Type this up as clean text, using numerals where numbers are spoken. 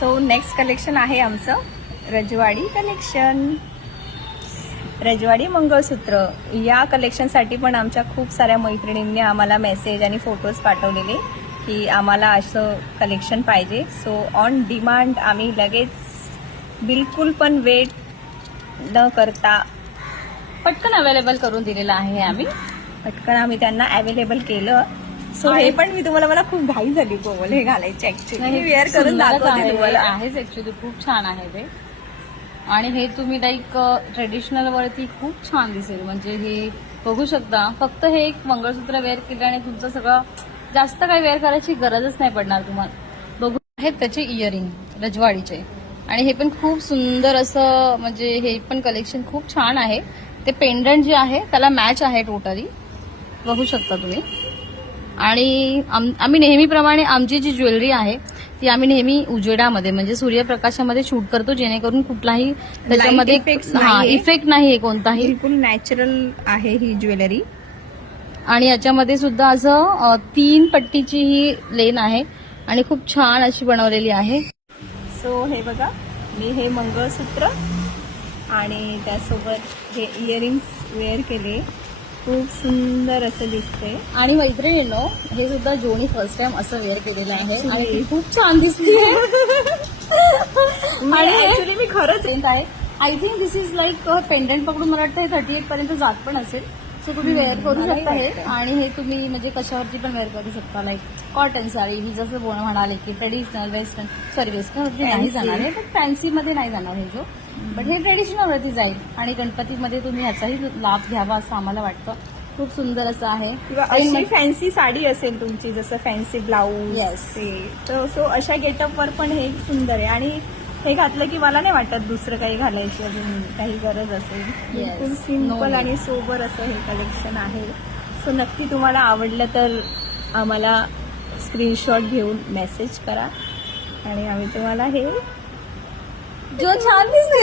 So next collection आहे आमचं रजवाडी collection. रजवाडी मंगळसूत्र या कलेक्शनसाठी पण आमच्या खूप साऱ्या मैत्रिणींनी आम्हाला मेसेज आणि फोटोज पाठवलेले की आम्हाला असं कलेक्शन पाहिजे. सो ऑन डिमांड आम्ही लगेच बिलकुल पण वेट न करता पटकन अवेलेबल करून दिलेलं आहे आम्ही. पटकन आम्ही त्यांना अवेलेबल केलं. सो हे पण मी तुम्हाला मला खूप घाई झाली कोमल हे घालायचे ऍक्च्युली. वेअर करून दाखवते तुम्हाला. आहेच ऍक्च्युली खूप छान आहे ते. आणि हे तुम्ही लाईक ट्रेडिशनल वरती खूप छान दिसेल. म्हणजे हे बघू शकता. फक्त हे एक मंगळसूत्र वेअर केल्याने तुमचं सगळं जास्त काही वेअर करायची गरजच नाही पडणार तुम्हाला. बघू आहेत त्याचे इयरिंग रजवाडीचे. आणि हे पण खूप सुंदर असं म्हणजे हे पण कलेक्शन खूप छान आहे. ते पेंडंट जे आहे त्याला मॅच आहे टोटली. बघू शकता तुम्ही. आणि आम्ही नेहमीप्रमाणे आमची जी ज्वेलरी आहे ती आम्ही नेहमी उजेडामध्ये म्हणजे सूर्यप्रकाशामध्ये शूट करतो जेणेकरून कुठलाही त्याच्यामध्ये इफेक्ट नाही कोणताही. बिलकुल नॅचरल आहे ही ज्वेलरी. आणि याच्यामध्ये सुद्धा असं 3 पट्टीची ही लेन आहे आणि खूप छान अशी बनवलेली आहे. सो हे बघा मी हे मंगळसूत्र आणि त्यासोबत हे इयरिंग्स वेअर केले. खूप सुंदर असं दिसते. आणि मैत्रिणींनो हे सुद्धा जोनी फर्स्ट टाइम असं वेअर केलेलं आहे आणि ती खूप छान दिसते. आणि ऍक्च्युली मी खरंच आहे. I think this is like pendant पकडून मला वाटतं हे 38 पर्यंत जात पण असेल. सो तुम्ही वेअर करू शकता हे. आणि हे तुम्ही म्हणजे कशावरती पण वेअर करू शकता. लाईक कॉटन साडी ही जसं म्हणाले की ट्रेडिशनल वेस्टर्न वरती नाही जाणार आहे. पण फॅन्सी मध्ये नाही जाणार हे जो. बट हे ट्रेडिशनल वरती जाईल. आणि गणपतीमध्ये तुम्ही ह्याचाही लाभ घ्यावा असं आम्हाला वाटतं. खूप सुंदर असं आहे. किंवा अशी फॅन्सी साडी असेल तुमची जसं फॅन्सी ब्लाऊज ते सो अशा गेटअपवर पण हे सुंदर आहे. आणि हे घातलं की मला नाही वाटत दुसरं काही घालायची अजून काही गरज असेल. बिलकुल सिंपल आणि सोबर असं हे कलेक्शन आहे. सो नक्की तुम्हाला आवडलं तर आम्हाला स्क्रीनशॉट घेऊन मेसेज करा आणि आम्ही तुम्हाला हे जो छान दिसते